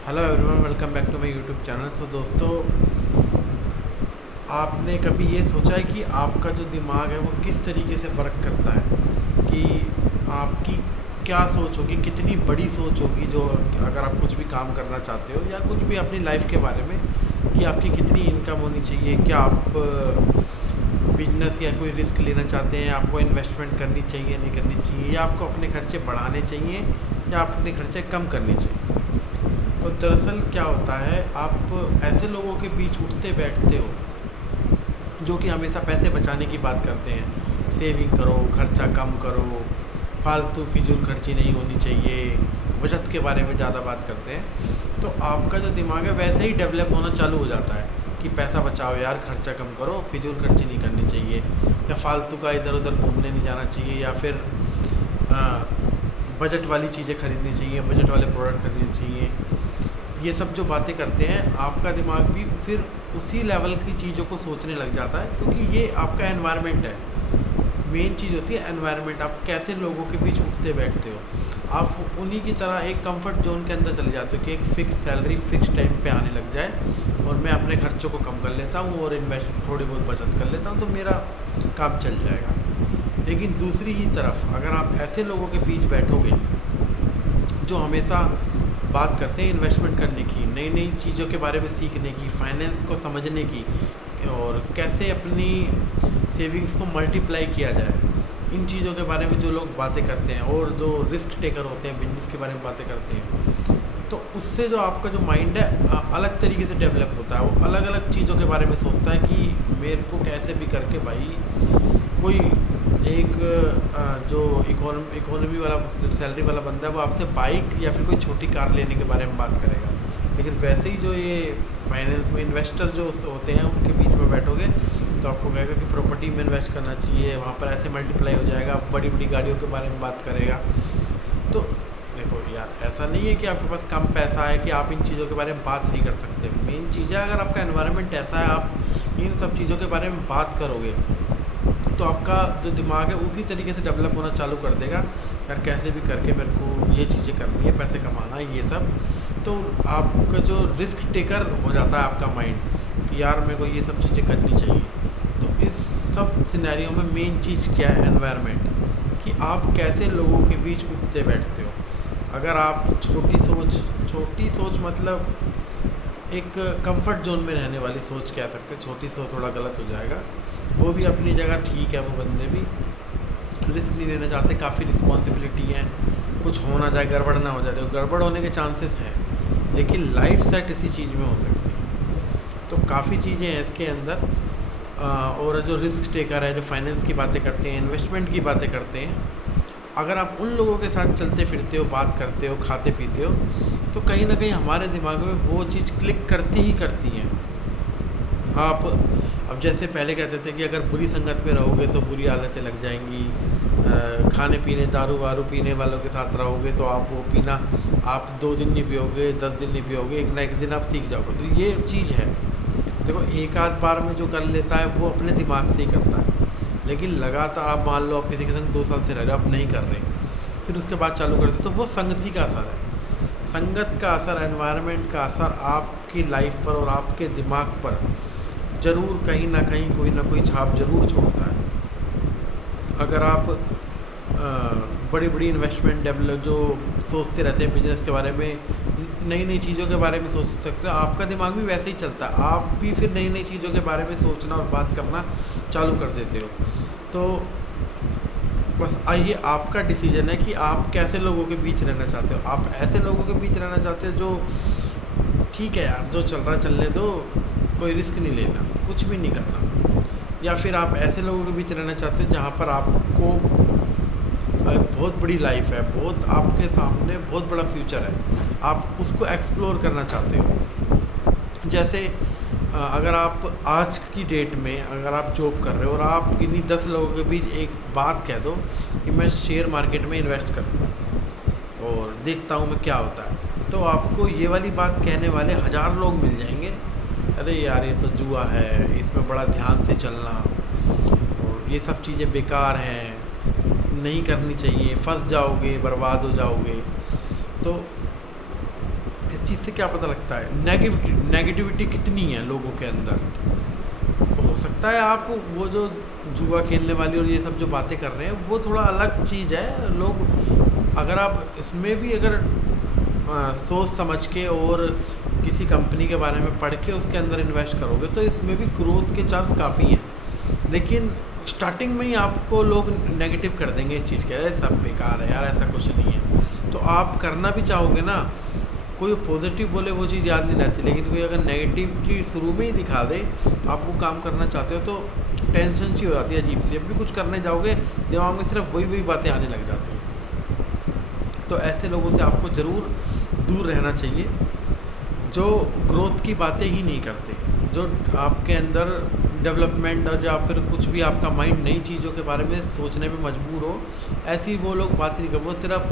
Hello everyone, welcome back to my YouTube channel. So दोस्तों, आपने कभी ये सोचा है कि आपका जो दिमाग है वो किस तरीके से फ़र्क करता है कि आपकी क्या सोच होगी, कितनी बड़ी सोच होगी जो अगर आप कुछ भी काम करना चाहते हो या कुछ भी अपनी लाइफ के बारे में, कि आपकी कितनी इनकम होनी चाहिए, क्या आप बिजनेस या कोई रिस्क लेना चाहते हैं, आपको इन्वेस्टमेंट करनी चाहिए नहीं करनी चाहिए, या आपको अपने खर्चे बढ़ाने चाहिए या अपने खर्चे कम करने चाहिए। तो दरअसल क्या होता है, आप ऐसे लोगों के बीच उठते बैठते हो जो कि हमेशा पैसे बचाने की बात करते हैं, सेविंग करो, खर्चा कम करो, फालतू फिजूल खर्ची नहीं होनी चाहिए, बचत के बारे में ज़्यादा बात करते हैं। तो आपका जो दिमाग है वैसे ही डेवलप होना चालू हो जाता है कि पैसा बचाओ यार, खर्चा कम करो, फिजूल खर्ची नहीं करनी चाहिए, या फालतू का इधर उधर घूमने नहीं जाना चाहिए, या फिर बजट वाली चीज़ें खरीदनी चाहिए, बजट वाले प्रोडक्ट खरीदने चाहिए। ये सब जो बातें करते हैं, आपका दिमाग भी फिर उसी लेवल की चीज़ों को सोचने लग जाता है, क्योंकि ये आपका एनवायरनमेंट है। मेन चीज़ होती है एनवायरनमेंट, आप कैसे लोगों के बीच उठते बैठते हो। आप उन्हीं की तरह एक कंफर्ट जोन के अंदर चले जाते हो कि एक फ़िक्स सैलरी फ़िक्स टाइम पे आने लग जाए और मैं अपने खर्चों को कम कर लेता हूँ और इन्वेस्ट थोड़ी बहुत बचत कर लेता हूँ, तो मेरा काम चल जाएगा। लेकिन दूसरी ही तरफ अगर आप ऐसे लोगों के बीच बैठोगे जो हमेशा बात करते हैं इन्वेस्टमेंट करने की, नई नई चीज़ों के बारे में सीखने की, फाइनेंस को समझने की, और कैसे अपनी सेविंग्स को मल्टीप्लाई किया जाए, इन चीज़ों के बारे में जो लोग बातें करते हैं और जो रिस्क टेकर होते हैं, बिजनेस के बारे में बातें करते हैं, तो उससे जो आपका जो माइंड है अलग तरीके से डेवलप होता है। वो अलग अलग चीज़ों के बारे में सोचता है कि मेरे को कैसे भी करके भाई कोई एक जो इकोनॉमी वाला सैलरी वाला बंदा है वो आपसे बाइक या फिर कोई छोटी कार लेने के बारे में बात करेगा। लेकिन वैसे ही जो ये फाइनेंस में इन्वेस्टर जो होते हैं उनके बीच में बैठोगे तो आपको कहेगा कि प्रॉपर्टी में इन्वेस्ट करना चाहिए, वहाँ पर ऐसे मल्टीप्लाई हो जाएगा, बड़ी बड़ी गाड़ियों के बारे में बात करेगा। तो देखो यार, ऐसा नहीं है कि आपके पास कम पैसा है कि आप इन चीज़ों के बारे में बात नहीं कर सकते। मेन चीज़ है, अगर आपका एनवायरनमेंट ऐसा है, आप इन सब चीज़ों के बारे में बात करोगे तो आपका जो दिमाग है उसी तरीके से डेवलप होना चालू कर देगा। यार कैसे भी करके मेरे को ये चीज़ें करनी है, पैसे कमाना है, ये सब। तो आपका जो रिस्क टेकर हो जाता है आपका माइंड कि यार मेरे को ये सब चीज़ें करनी चाहिए। तो इस सब सिनेरियो में मेन चीज़ क्या है, एनवायरनमेंट, कि आप कैसे लोगों के बीच उठते बैठते हो। अगर आप छोटी सोच मतलब एक कंफर्ट जोन में रहने वाली सोच कह सकते हैं, छोटी सोच थोड़ा गलत हो जाएगा, वो भी अपनी जगह ठीक है। वो बंदे भी रिस्क नहीं लेना चाहते, काफ़ी रिस्पॉन्सिबिलिटी है, कुछ हो ना जाए, गड़बड़ ना हो जाए, तो गड़बड़ होने के चांसेस हैं, लेकिन लाइफ सेट इसी चीज़ में हो सकती है। तो काफ़ी चीज़ें हैं इसके अंदर। और जो रिस्क टेकर है, जो फाइनेंस की बातें करते हैं, इन्वेस्टमेंट की बातें करते हैं, अगर आप उन लोगों के साथ चलते फिरते हो, बात करते हो, खाते पीते हो, तो कहीं ना कहीं हमारे दिमाग में वो चीज़ क्लिक करती ही करती है। आप अब जैसे पहले कहते थे कि अगर बुरी संगत में रहोगे तो बुरी आदतें लग जाएंगी, खाने पीने दारू वारू पीने वालों के साथ रहोगे तो आप वो पीना, आप 2 दिन नहीं पियोगे, 10 दिन नहीं पियोगे, एक ना एक दिन आप सीख जाओगे। तो ये चीज़ है। देखो, एक आध बार में जो कर लेता है वो अपने दिमाग से ही करता है, लेकिन लगातार आप मान लो आप किसी के संग 2 साल से रह रहे हो, आप नहीं कर रहे, फिर उसके बाद चालू कर दो, तो वो संगति का असर है। संगत का असर, एनवायरनमेंट का असर आपकी लाइफ पर और आपके दिमाग पर ज़रूर कहीं ना कहीं कोई ना कोई छाप ज़रूर छोड़ता है। अगर आप बड़ी बड़ी इन्वेस्टमेंट डेवलप जो सोचते रहते हैं बिजनेस के बारे में, नई नई चीज़ों के बारे में सोच सकते हो, आपका दिमाग भी वैसे ही चलता है, आप भी फिर नई नई चीज़ों के बारे में सोचना और बात करना चालू कर देते हो। तो बस आइए, आपका डिसीजन है कि आप कैसे लोगों के बीच रहना चाहते हो। आप ऐसे लोगों के बीच रहना चाहते हो जो ठीक है यार, जो चल रहा है चलने दो, कोई रिस्क नहीं लेना, कुछ भी नहीं करना, या फिर आप ऐसे लोगों के बीच रहना चाहते हो जहाँ पर आपको बहुत बड़ी लाइफ है, बहुत आपके सामने बहुत बड़ा फ्यूचर है, आप उसको एक्सप्लोर करना चाहते हो। जैसे अगर आप आज की डेट में अगर आप जॉब कर रहे हो और आप किन्हीं 10 लोगों के बीच एक बात कह दो कि मैं शेयर मार्केट में इन्वेस्ट करूँगा और देखता हूँ मैं क्या होता है, तो आपको ये वाली बात कहने वाले 1000 लोग मिल जाएंगे। अरे यार ये तो जुआ है, इसमें बड़ा ध्यान से चलना, और ये सब चीज़ें बेकार हैं, नहीं करनी चाहिए, फंस जाओगे, बर्बाद हो जाओगे। तो इस चीज़ से क्या पता लगता है नेगेटिविटी कितनी है लोगों के अंदर। हो सकता है आप वो जो जुआ खेलने वाली और ये सब जो बातें कर रहे हैं वो थोड़ा अलग चीज़ है। लोग अगर आप इसमें भी अगर सोच समझ के और किसी कंपनी के बारे में पढ़ के उसके अंदर इन्वेस्ट करोगे तो इसमें भी ग्रोथ के चांस काफ़ी हैं। लेकिन स्टार्टिंग में ही आपको लोग नेगेटिव कर देंगे इस चीज़ के, अरे सब बेकार है यार, ऐसा कुछ नहीं है। तो आप करना भी चाहोगे ना, कोई पॉजिटिव बोले वो चीज़ याद नहीं रहती, लेकिन कोई अगर नेगेटिविटी शुरू में ही दिखा दे, आप वो काम करना चाहते हो तो टेंशन सी हो जाती है अजीब सी। अब भी कुछ करने जाओगे दिमाग में सिर्फ वही बातें आने लग जाती हैं। तो ऐसे लोगों से आपको ज़रूर दूर रहना चाहिए जो ग्रोथ की बातें ही नहीं करते, जो आपके अंदर डेवलपमेंट और या फिर कुछ भी आपका माइंड नई चीज़ों के बारे में सोचने पे मजबूर हो, ऐसी वो लोग बात नहीं कर। वो सिर्फ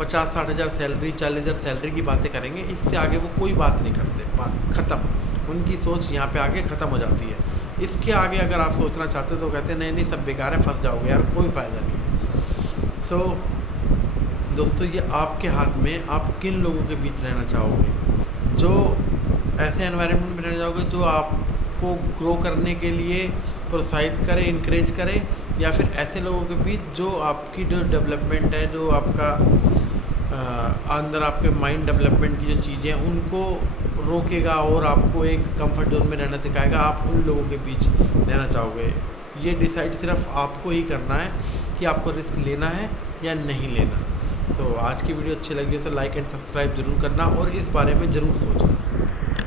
50-60 हज़ार सैलरी, 40 हज़ार सैलरी की बातें करेंगे, इससे आगे वो कोई बात नहीं करते, बस ख़त्म। उनकी सोच यहाँ पे आगे ख़त्म हो जाती है। इसके आगे अगर आप सोचना चाहते हो तो कहते हैं नहीं सब बेकार है, फंस जाओगे यार, कोई फ़ायदा नहीं है। सो दोस्तों, ये आपके हाथ में, आप किन लोगों के बीच रहना चाहोगे। जो ऐसे एनवायरनमेंट में रहना चाहोगे जो आपको ग्रो करने के लिए प्रोत्साहित करे, इनक्रेज करे, या फिर ऐसे लोगों के बीच जो आपकी जो डेवलपमेंट है, जो आपका अंदर आपके माइंड डेवलपमेंट की जो चीज़ें हैं उनको रोकेगा और आपको एक कंफर्ट जोन में रहना सिखाएगा, आप उन लोगों के बीच रहना चाहोगे। ये डिसाइड सिर्फ आपको ही करना है कि आपको रिस्क लेना है या नहीं लेना। सो आज की वीडियो अच्छी लगी हो तो लाइक एंड सब्सक्राइब ज़रूर करना और इस बारे में ज़रूर सोचना।